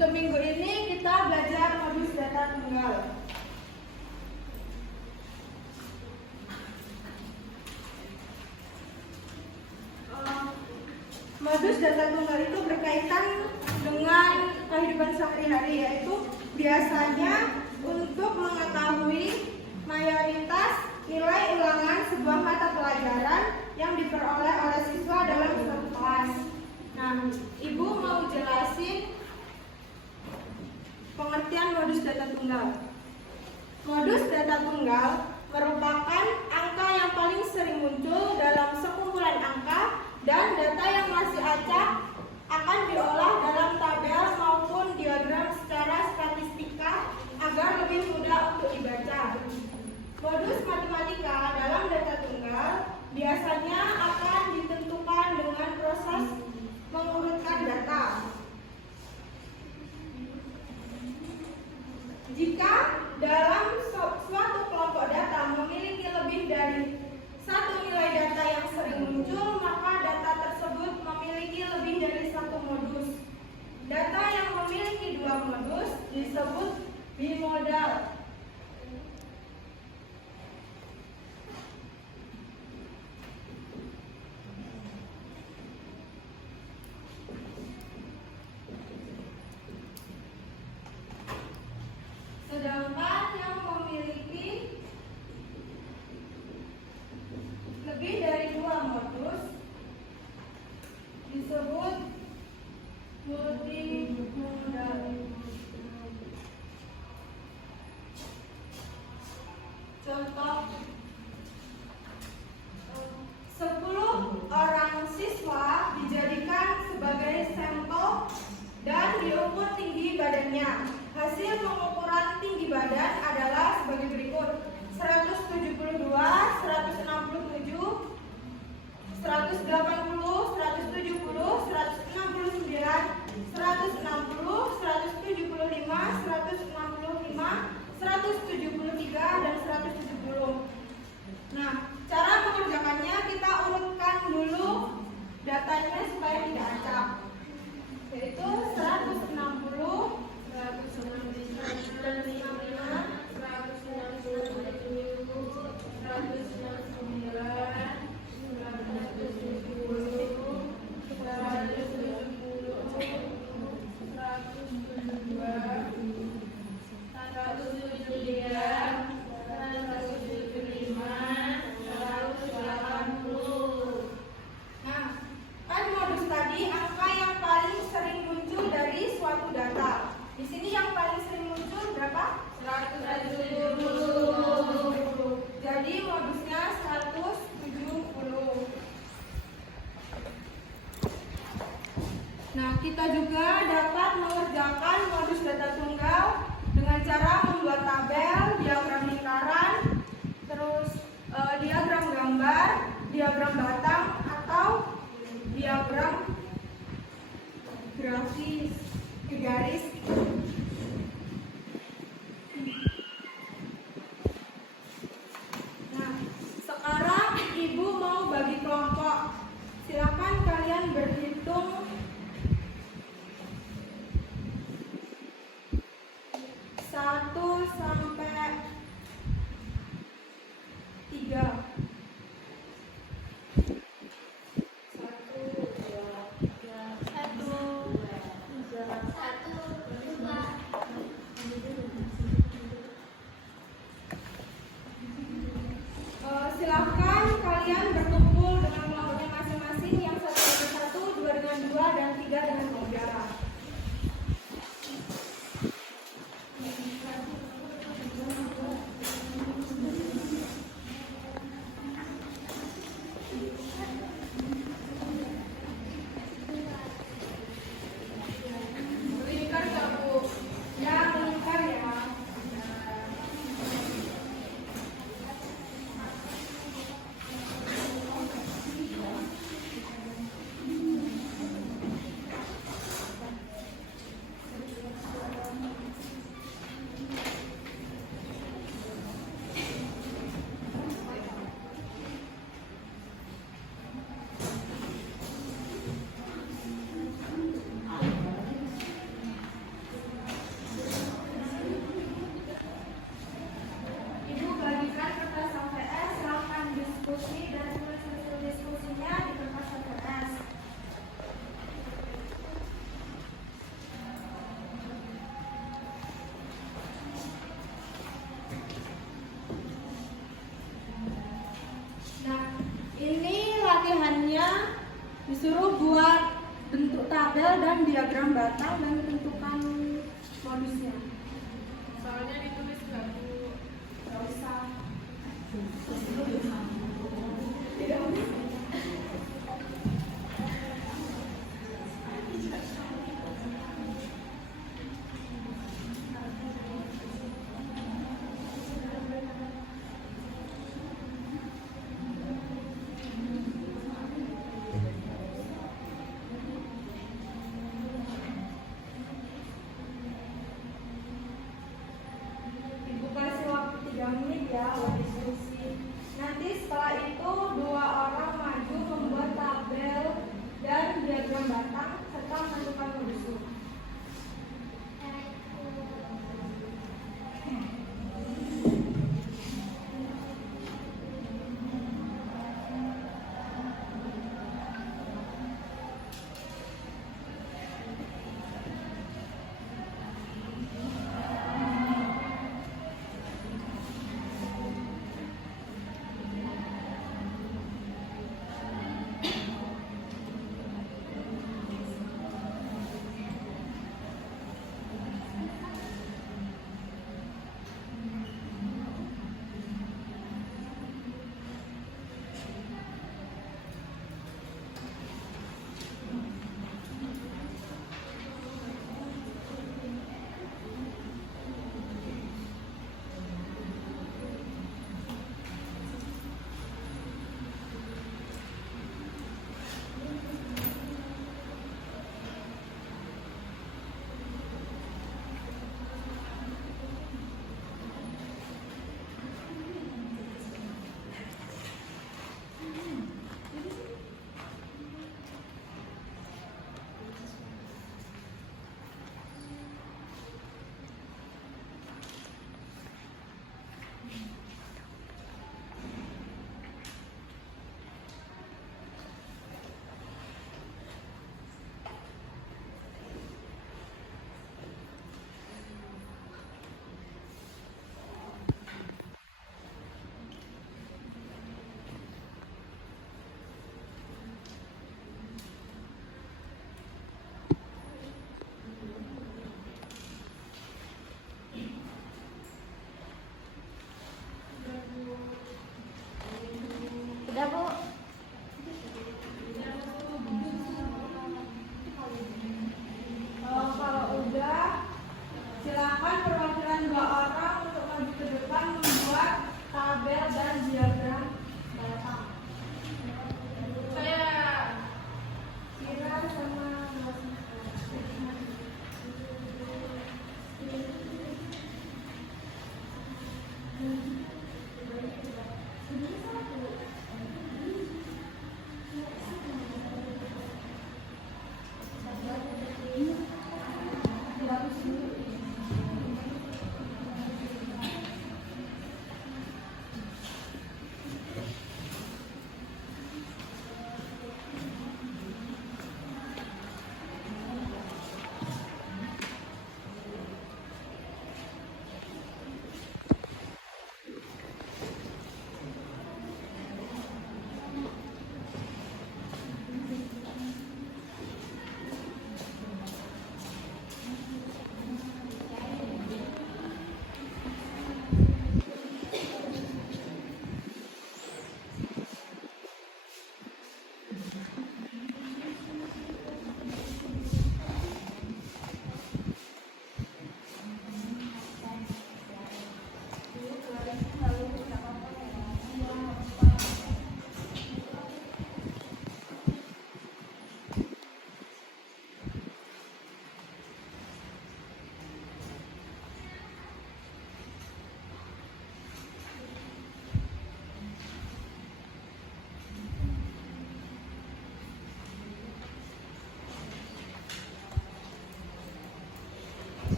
Untuk minggu ini kita belajar modus data tunggal. Modus data tunggal itu berkaitan dengan kehidupan sehari-hari, yaitu biasanya untuk mengetahui mayoritas nilai ulangan sebuah mata pelajaran yang diperoleh oleh siswa dalam suatu kelas. Nah, Ibu mau jelasin pengertian modus data tunggal. Modus data tunggal merupakan angka yang paling sering muncul dalam sekumpulan angka dan data yang masih acak akan diolah dalam tabel maupun diagram secara statistika agar lebih mudah untuk dibaca. Modus matematika dalam data tunggal biasanya akan ditentukan dengan proses mengurutkan data. Jika dalam suatu kelompok data memiliki lebih dari satu nilai data yang sering muncul, maka data tersebut memiliki lebih dari satu modus. Data yang memiliki dua modus disebut bimodal. Sedangkan yang memiliki lebih dari dua modus disebut multimodal. Contoh, 10 orang siswa dijadikan sebagai sampel dan diukur tinggi badannya. Hasil pengukuran tinggi badan adalah sebagai berikut: 172, 167, 180, 170, 169, 160, 175, 173, dan 170. Nah, cara mengerjakannya kita urutkan dulu datanya supaya tidak acak, yaitu 160, 170. Jadi modusnya 170. Nah, kita juga dapat mengerjakan modus data tunggal dengan cara membuat tabel, diagram lingkaran, terus diagram gambar, diagram batang, atau diagram grafis garis. Ibu mau bagi kelompok. Silakan kalian berhitung 1 sampai 3. 1, 2, 3. Silakan kalian berkumpul dengan kelompoknya masing-masing, yang 1 dengan 1, 2 dengan 2, dan 3 dengan 3.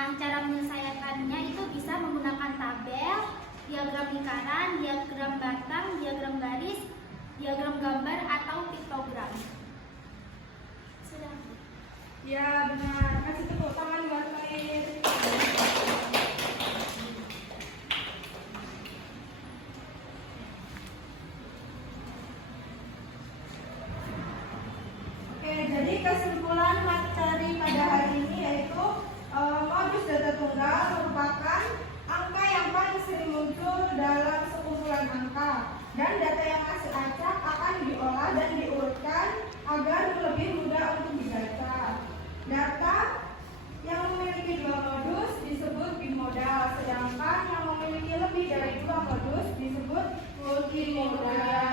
Nah, cara menyelesaikannya itu bisa menggunakan tabel, diagram lingkaran, diagram batang, diagram garis, diagram gambar, atau piktogram. Sudah. Ya benar, kasih tepuk tangan buat Mair. Oke, jadi kesimpulan materi pada hari ini yaitu modus data tunggal merupakan angka yang paling sering muncul dalam sekumpulan angka, dan data yang masih acak akan diolah dan diurutkan agar lebih mudah untuk dibaca. Data yang memiliki dua modus disebut bimodal, sedangkan yang memiliki lebih dari dua modus disebut multimodal.